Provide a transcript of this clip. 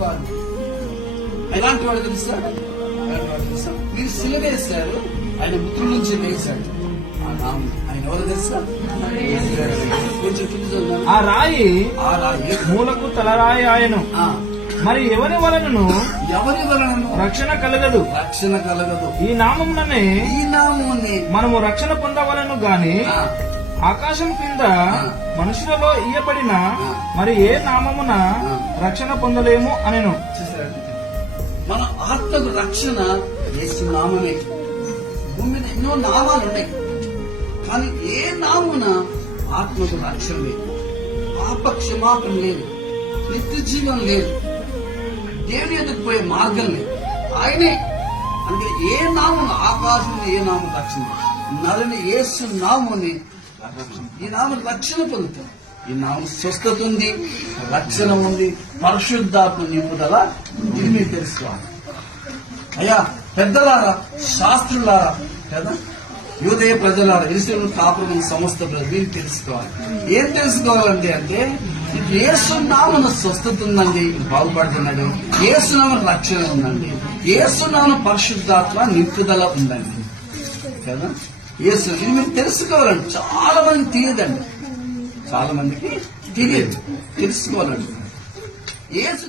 వాడు ఎలాంటి వాడు తెలుసా? ఎలాంటి వాడు తెలుసా? మీరు సిలవేశారు ఆయన మిత్రుల నుంచి వేశాడు ఆయన ఎవరు తెలుసా? కొంచెం. ఆ రాయి ఆ రాయి. మూలకు తలరాయి ఆయను. మరి ఎవరి వలనను? ఎవరి వలనను? రక్షణ కలగదు. రక్షణ కలగదు. ఈ నామముననే ఈ నాముని మనము రక్షణ పొందవలను గాని ఆకాశం కింద మనుషులలో ఇయ్యబడిన మరి ఏ నామమున రక్షణ పొందలేము అనెను. మన ఆత్మకు రక్షణ యేసు నామమే. భూమి మీద ఎన్నో నామాలు ఉన్నాయి. కానీ ఏ నామున ఆత్మకు రక్షణ లేదు? పాప క్షమాపణ లేదు. నిత్య జీవం లేదు. దేవుని ఎందుకు పోయే మార్గం లేదు. ఆయనే. అంటే ఏ నామం ఆకాశం ఏ నామం రక్షణ నలని ఏసు నాముని ఈ నామం రక్షణ పొందుతాం. ఈ నామ స్వస్థత ఉంది రక్షణ ఉంది పరిశుద్ధాత్మ నింపుదల ఇది మీరు తెలుసుకోవాలి అయ్యా పెద్దలారా శాస్త్రులారా కదా? యోదయ ప్రజలారా ఇరుసులను కాపురం సమస్త ప్రజలు తెలుసుకోవాలి ఏం తెలుసుకోవాలంటే అంటే ఏసునామన స్వస్థత ఉందండి బాగుపడుతున్నాడు. ఏసునామన రక్షణ ఉందండి. ఏసునామన పరిశుద్ధాత్మ నింపుదల ఉందండి. కదా? ఏసు ఇది మీరు తెలుసుకోవాలండి. చాలా మంది తీయదండి చాలా మందికి తెలియదు. తెలుసుకోవాలంటే యేసు